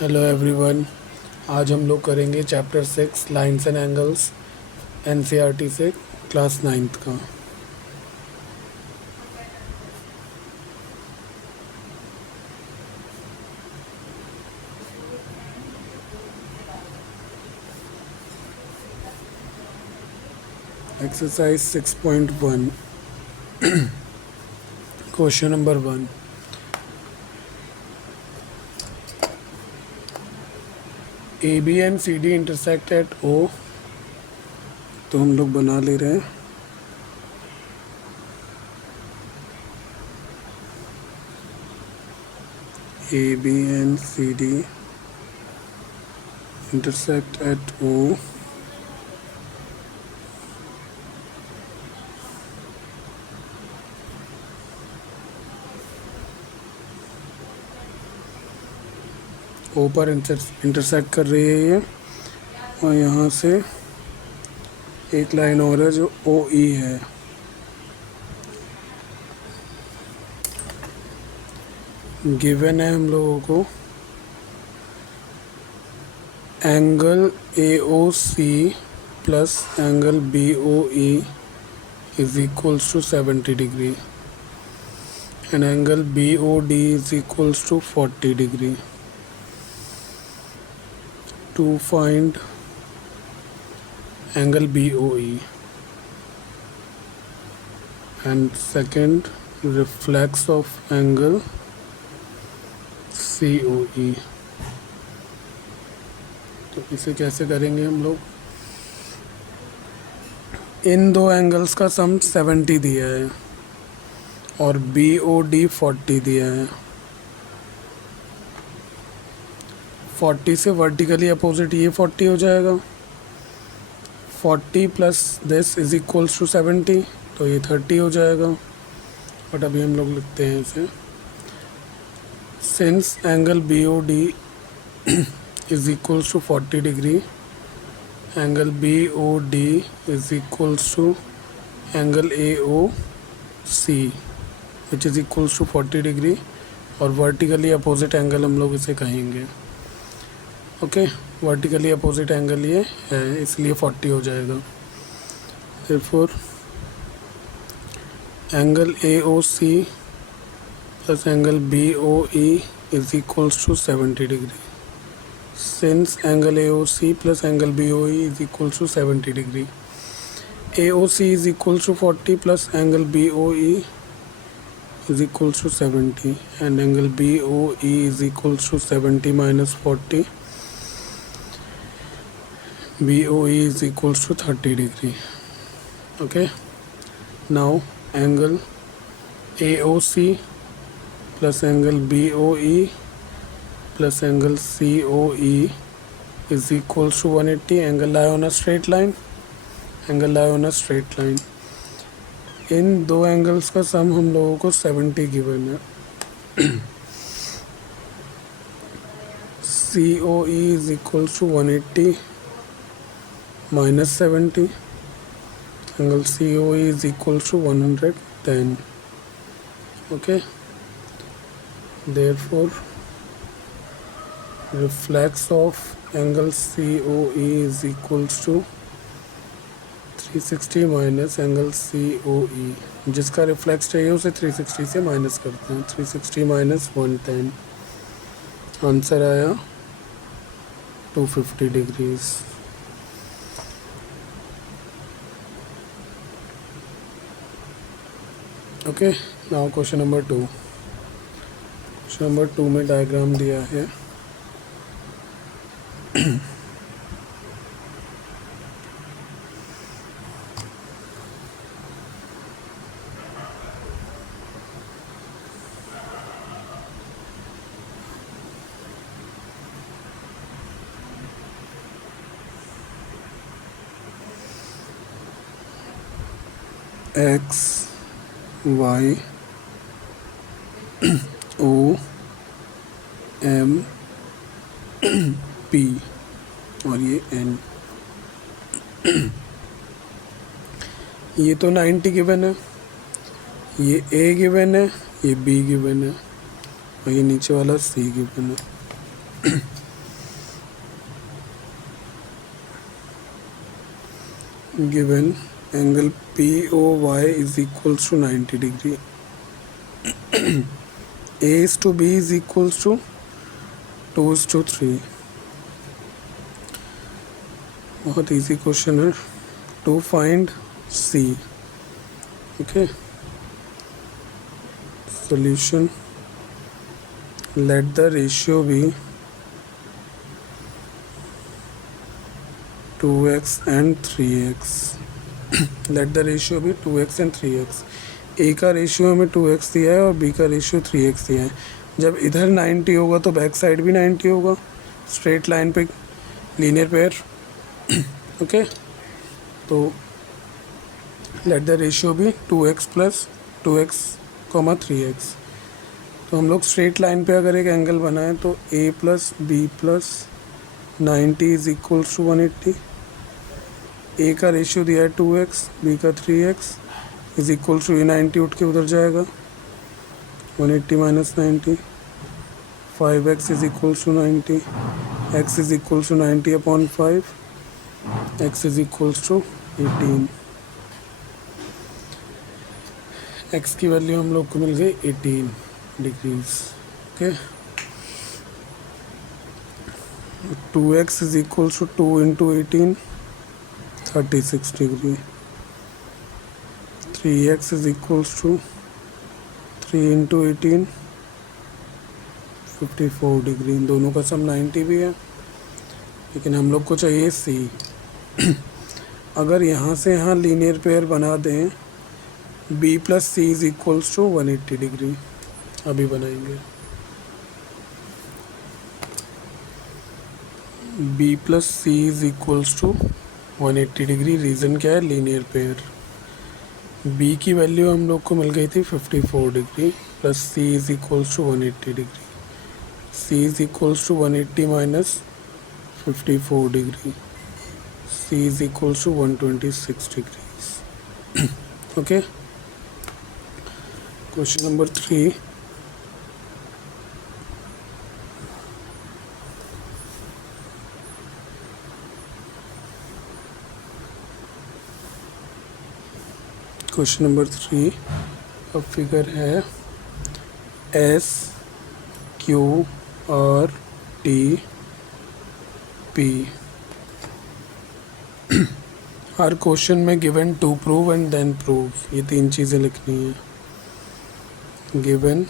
Hello everyone. आज हम लोग करेंगे chapter 6 lines and angles NCERT से क्लास 9th का। Exercise 6.1 question number 1। A B and C D intersect at O. तो हम लोग बना ले रहे हैं A B and C D intersect at O O पर इंटरसेक्ट कर रही है ये, और यहाँ से एक लाइन और है जो ओ ई है। गिवन है हम लोगों को angle A O C plus angle B O E is equals to 70 degree and angle B O D is equals to 40 degree. To find angle BOE and second reflex of angle COE। तो इसे कैसे करेंगे हम लोग? इन दो angles का सम 70 दिया है और BOD 40 दिया है। 40 से वर्टिकली अपोजिट ये 40 हो जाएगा। 40 plus this is equals to 70, तो ये 30 हो जाएगा। बट अभी हम लोग लिखते हैं इसे, since angle B O D is equals to 40 degree, angle B O D is equals to angle A O C which is equals to 40 degree, और वर्टिकली अपोजिट एंगल हम लोग इसे कहेंगे। ओके, वर्टिकली अपोजिट एंगल ये है, इसलिए 40 हो जाएगा। therefore angle A O C plus angle B O E is equals to 70 degree. Since angle A O C plus angle B O E is equals to 70 degree, A O C is equals to 40 plus angle B O E is equals to 70 and angle B O E is equals to 70 minus 40, BOE is equals to 30 degree. Okay, now angle AOC plus angle BOE plus angle COE is equals to 180. Angle lie on a straight line. Angle lie on a straight line. इन दो angles का सम हम लोगों को 70 given है। COE is equals to 180 minus 70, angle COE is equal to 110. Okay, therefore reflex of angle COE is equals to 360 minus angle COE। जिसका reflex चाहिए उसे 360 से माइनस करते हैं। 360 माइनस 110, आंसर आया 250 degrees. Okay, now question number 2। Question number 2 में diagram दिया है X Y O M P और ये N। ये तो 90 गिवन है, ये A गिवन है, ये B गिवन है, और ये नीचे वाला C गिवन है। given angle POY is equals to 90 degree. A is to B is equals to 2 is to 3. बहुत easy question है. To find C. Okay. Solution. Let the ratio be 2x and 3x. Let the ratio be 2x and 3x. A का ratio हमें 2x दिया है और B का ratio 3x दिया है. जब इधर 90 होगा तो बैक साइड भी 90 होगा. स्ट्रेट लाइन पे लीनियर पेयर. ओके, तो लेट द रेशियो भी 2x प्लस 2x, 3x. तो हम लोग स्ट्रेट लाइन पे अगर एक एंगल बनाएं तो a plus B plus 90 is equals to 180. a का रेशियो दिया है 2x, b का 3x इज इक्वल्स टू 90 उठ के उधर जाएगा. 180 minus 90, 5x is equals to 90. x is equals to 90 upon 5. x is equals to 18. x की वैल्यू हम लोग को मिल गई 18 degrees. Okay, 2x is equals to 2 into 18, 36 degree. 3x is equals to 3 into 18, 54 degree. दोनों का सम 90 भी है, लेकिन हम लोग को चाहिए C. अगर यहाँ से यहाँ लीनियर पेयर बना दें, B plus C is equals to 180 degree. अभी बनाएंगे. B plus C is equals to 180 degree. Reason क्या है? Linear pair. B की वैल्यू हम लोग को मिल गई थी 54 degree plus C is equals to 180 degree. C is equals to 180 minus 54 degree. C is equals to 126 degrees. Okay, question number 3. Question number 3 अब फिगर है S Q R T P. हर क्वेश्चन में given to prove and then prove, ये 3 चीज़ें लिखनी है. Given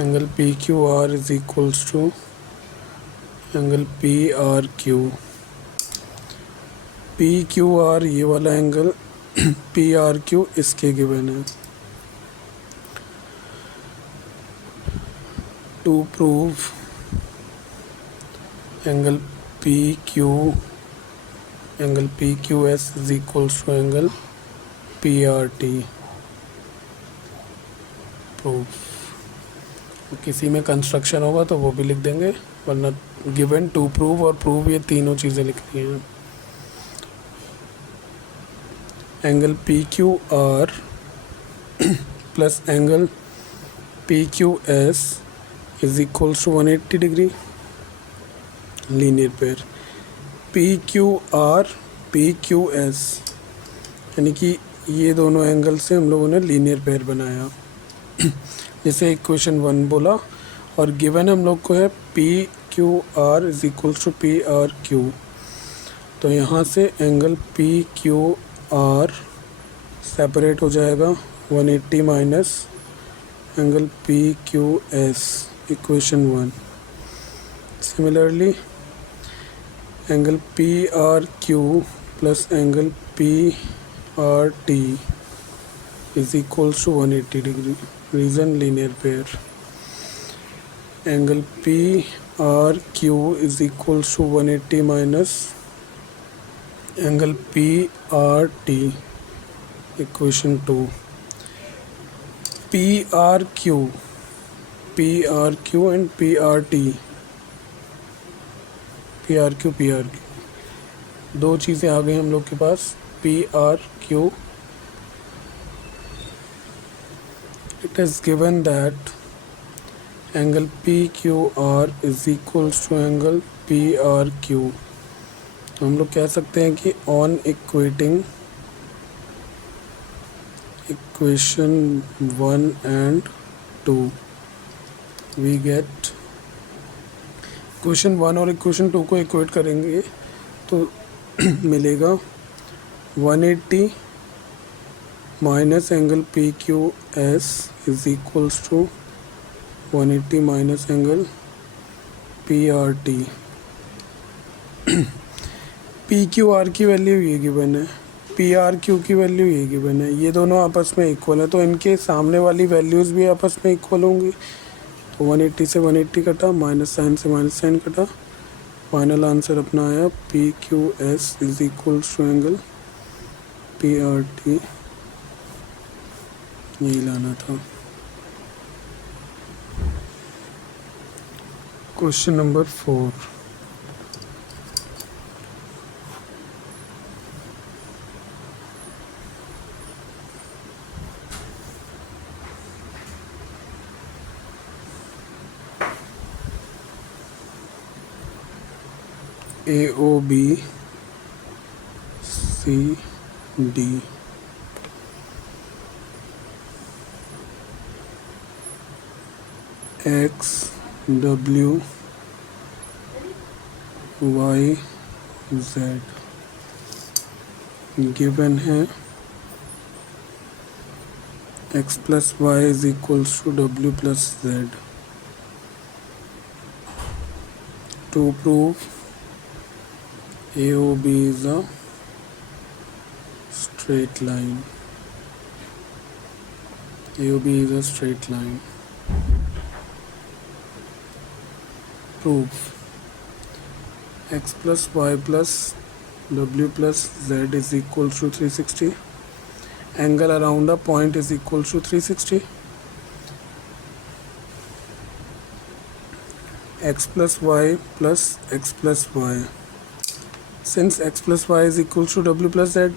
angle P Q R is equals to angle P R Q. P Q R ये वाला एंगल, पी आर क्यू इसके given है. To prove angle P Q S is equals to angle P R T. Proof. किसी में construction होगा तो वो भी लिख देंगे, वरना गिवन, टू प्रूव और प्रूव ये तीनों चीज़ें लिखनी हैं. Angle P Q R plus angle P Q S is equals to 180 degree. Linear pair. P Q R P Q S, यानी कि ये दोनों एंगल से हम लोगों ने लीनियर पेयर बनाया. जैसे इक्वेशन 1 बोला, और गिवन हम लोग को है P Q R is equals to P R Q. तो यहाँ से angle P Q R separate हो जाएगा 180 minus angle P Q S, equation 1. Similarly angle P R Q plus angle P R T is equals to 180 degree. Reason linear pair. Angle P R Q is equals to 180 minus angle P R T, equation 2. P R Q and P R T, P R Q, दो चीज़ें आ गई हम लोग के पास. P R Q, it is given that angle PQR is equals to angle PRQ. तो हम लोग कह सकते हैं कि on equating equation 1 and 2 we get equation 1 और इक्वेशन 2 को इक्वेट करेंगे तो मिलेगा 180 minus angle P Q S is equals to 180 minus angle P R T. P Q R की वैल्यू ये गिवन है, पी आर क्यू की वैल्यू ये गिवन है, ये दोनों आपस में इक्वल है तो इनके सामने वाली वैल्यूज़ भी आपस में इक्वल होंगी। तो 180 से 180 कटा, माइनस साइन से माइनस साइन कटा, फाइनल आंसर अपना आया P Q S is equal to angle P R T. यही लाना था। Question number 4, AOB CD X W Y Z given है x plus y is equals to W plus Z। To prove AOB is a straight line, AOB is a straight line. Prove x plus y plus W plus Z is equal to 360. Angle around a point is equal to 360. X plus y plus x plus y. Since x plus y is equal to W plus Z,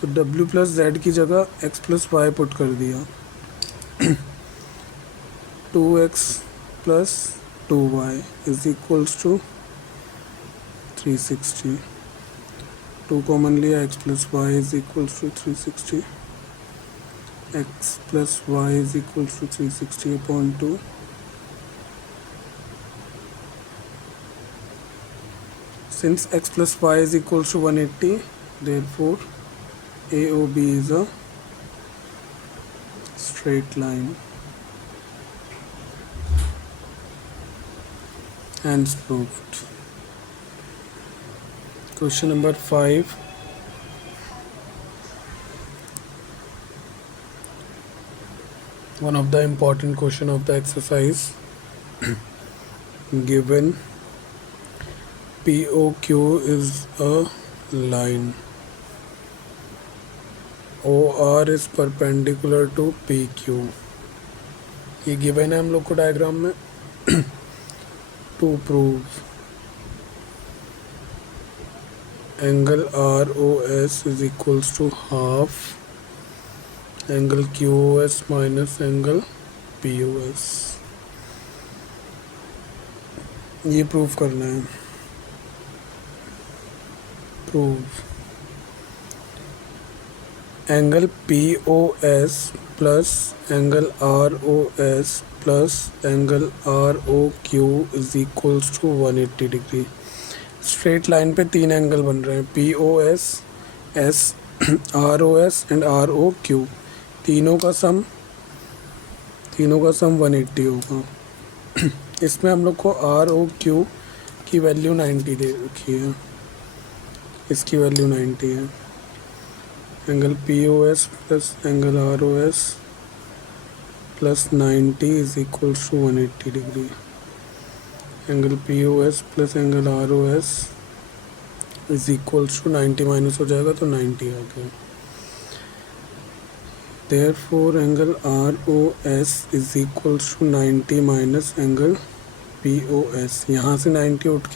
तो W plus Z की जगह x plus y put कर दिया। 2x plus 2y is equals to 360. 2 common लिया, x plus y is equals to 360. x plus y is equals to 360 upon 2. Since x plus y is equals to 180, therefore AOB is a straight line. Hence proved. Question number 5. One of the important question of the exercise. Given POQ is a line, OR is perpendicular to PQ. ये given है हम लोग को diagram में। To prove angle ROS is equals to half angle QOS minus angle POS, ये prove करना है। Prove angle POS plus angle ROS plus angle ROQ is equals to 180 degree. Straight line पे 3 angle बन रहे हैं, POS, S, ROS and ROQ। तीनों का सम 180 होगा। इसमें हम लोग को ROQ की वैल्यू 90 दे रखी है, इसकी वैल्यू 90 है। Angle POS plus angle ROS plus 90 is equal to 180 degree. Angle POS plus angle ROS is equal to 90 minus हो जाएगा तो 90 आ गया। Therefore angle ROS is equal to 90 minus angle POS। यहाँ से 90 उठ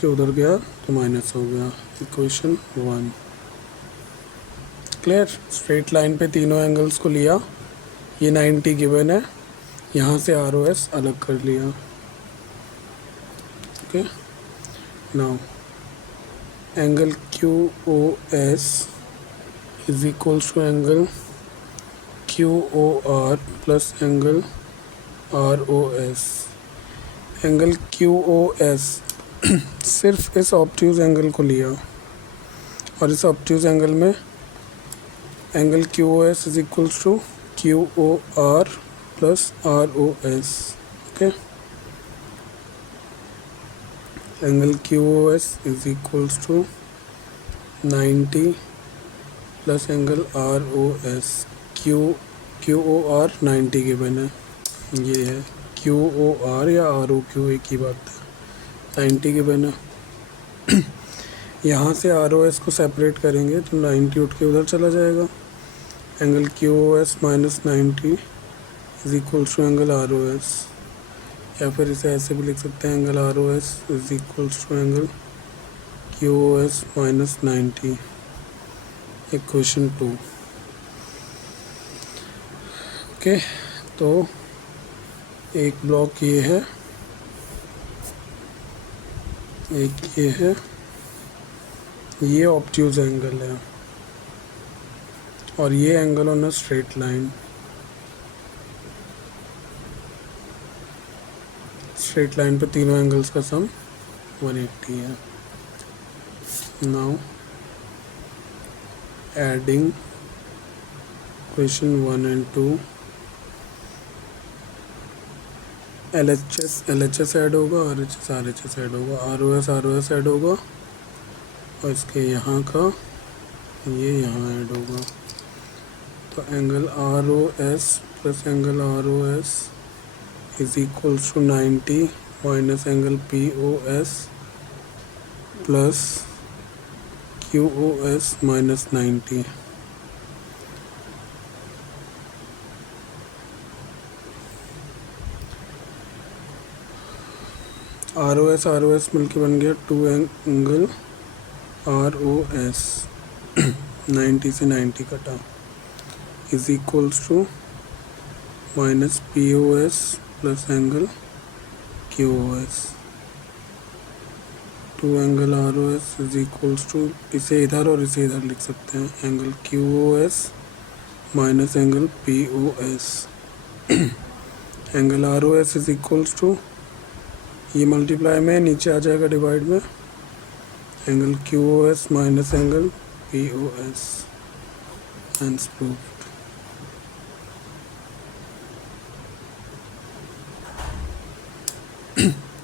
के उधर गया तो माइनस हो गया। Equation 1 clear. स्ट्रेट लाइन पे तीनों एंगल्स को लिया, ये 90 गिवन है, यहाँ से ROS अलग कर लिया। Okay, now angle Q O S is equals to angle Q O R plus angle R O S. Angle Q O S सिर्फ इस ऑब्ट्यूज एंगल को लिया और इस ऑब्ट्यूज एंगल में angle Q O S is equals to Q O R plus R O S. Okay, angle Q O S is equals to 90 plus angle R O S. Q O R 90 के बने, ये है Q O R या R O Q, एक ही बात है, 90 के बने। यहाँ से आर ओ एस को सेपरेट करेंगे तो 90 उठ के उधर चला जाएगा। Angle Q O S minus 90 is equals to angle R O S, या फिर इसे ऐसे भी लिख सकते हैं, angle R O S is equals to angle Q O S minus 90। Equation 2। Okay, तो एक ब्लॉक ये है, एक ये है, ये ऑब्ट्यूज एंगल है और ये angle on a straight line. Straight line पे तीनों एंगल्स का सम 180 है। Now adding question 1 and 2, LHS add होगा, RHS ऐड होगा, ROS ऐड होगा और इसके यहाँ का ये यहाँ ऐड होगा। तो angle ROS plus angle ROS is equals to 90 minus angle POS plus QOS minus 90। ROS मिलके बन गया 2 एंगल ROS 90 से 90 कटा is equals to minus POS plus angle QOS। 2 angle ROS is equals to, इसे इधर और इसे इधर लिख सकते हैं, angle QOS minus angle POS। Angle ROS is equals to, ये मल्टीप्लाई में नीचे आ जाएगा डिवाइड में, angle QOS minus angle POS। Hence proved.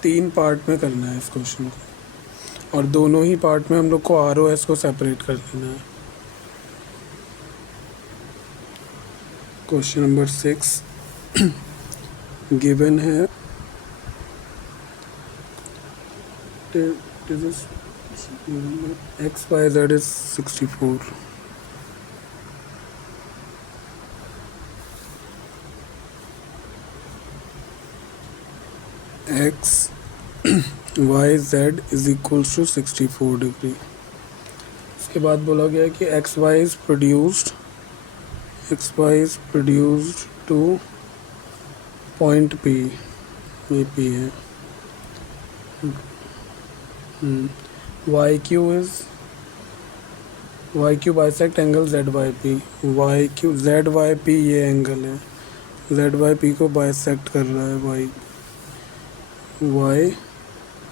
तीन पार्ट में करना है इस क्वेश्चन को और दोनों ही पार्ट में हम लोग को ROS को सेपरेट कर देना है। क्वेश्चन नंबर 6 गिवन है x y z is 64। x y z is equals to 64 degree. इसके बाद बोला गया कि X Y is produced to point P, ये P है। Y Q bisect angle Z Y P. Y Q Z Y P ये angle है, Z Y P को बाइसेक्ट कर रहा है Y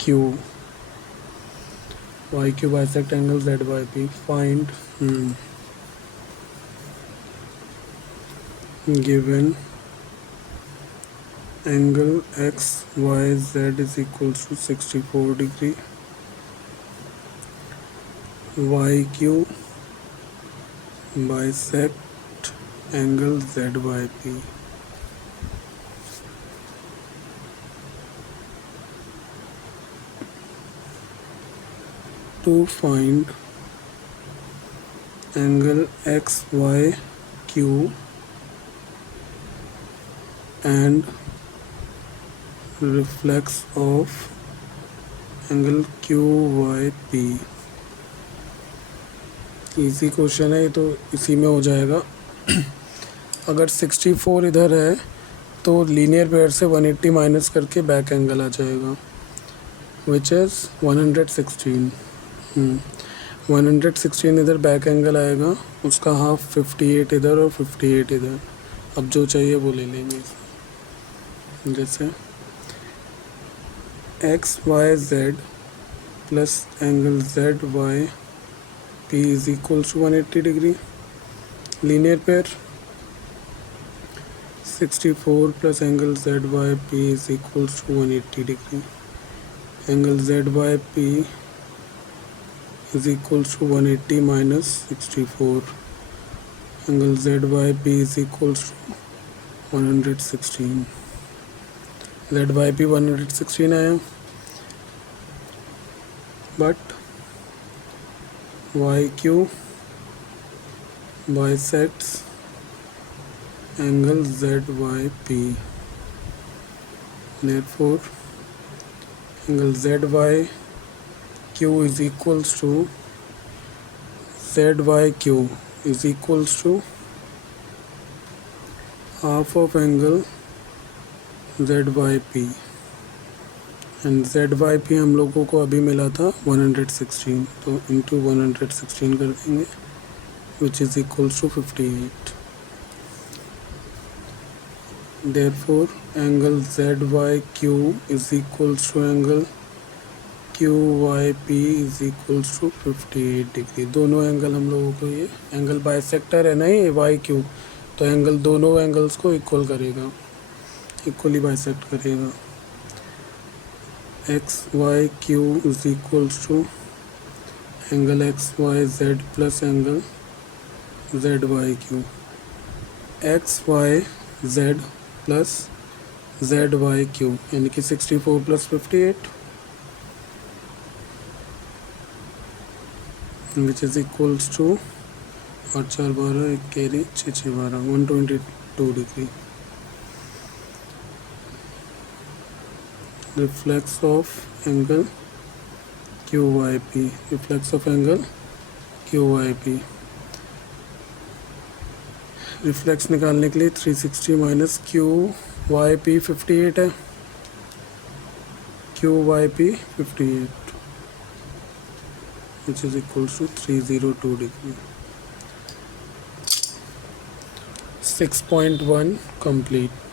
Q bisect angle Z Y P. Find given angle X Y Z is equals to 64 degree. Y Q bisect angle Z Y P. To find angle XYQ and reflex of angle QYP। Easy question है ये, तो इसी में हो जाएगा। अगर 64 इधर है तो लीनियर पेयर से 180 माइनस करके बैक एंगल आ जाएगा। Which is 116. 116 इधर बैक एंगल आएगा, उसका हाफ 58 इधर और 58 इधर. अब जो चाहिए वो ले लेंगे. जैसे X Y Z plus angle Z Y P is equals to 180 degree. Linear pair 64 plus angle Z Y P is equals to 180 degree. Angle Z Y P is equals to 180 minus 64. Angle ZYP is equals to 116. ZYP 116 आया, but YQ bisects angle ZYP. Therefore, angle ZYQ is equals to ZYQ is equals to half of angle ZYP, and ZYP हम लोगों को अभी मिला था 116, तो into 116 कर देंगे, which is equals to 58. Therefore, angle ZYQ is equals to angle QYP is equals to 58 degree. दोनों एंगल हम लोगों को, ये एंगल बाइसेक्टर है ना ये YQ, तो एंगल दोनों एंगल्स को इक्वल करेगा, इक्वली बाइसेक्ट करेगा. XYQ is equals to angle XYZ plus angle ZYQ. XYZ plus ZYQ यानी कि 64 plus 58, which is equals to 8 4 12 1 carry 6 6 12 122 degree. Reflex of angle QYP. Reflex of angle QYP. Reflex निकालने के लिए 360 minus QYP 58 है, QYP 58, which is equals to 302 degree. 6.1 complete.